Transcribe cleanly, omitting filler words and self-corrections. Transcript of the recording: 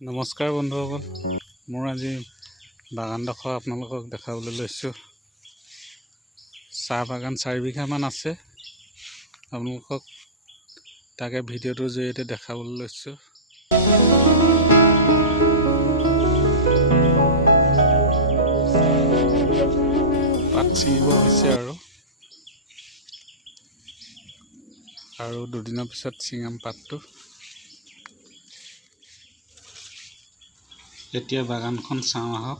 নমস্কাৰ বন্ধুসকল, মোৰ আজি বাগানডোখৰ আপোনালোকক দেখাবলৈ লৈছোঁ। চাহ বাগান 4 বিঘামান আছে। আপোনালোকক তাকে ভিডিঅ'টোৰ জৰিয়তে দেখাবলৈ লৈছোঁ। পাত ছিঙিব হৈছে আৰু দুদিনৰ পিছত ছিঙাম পাতটো। এতিয়া বাগানখন চাওঁ আহক।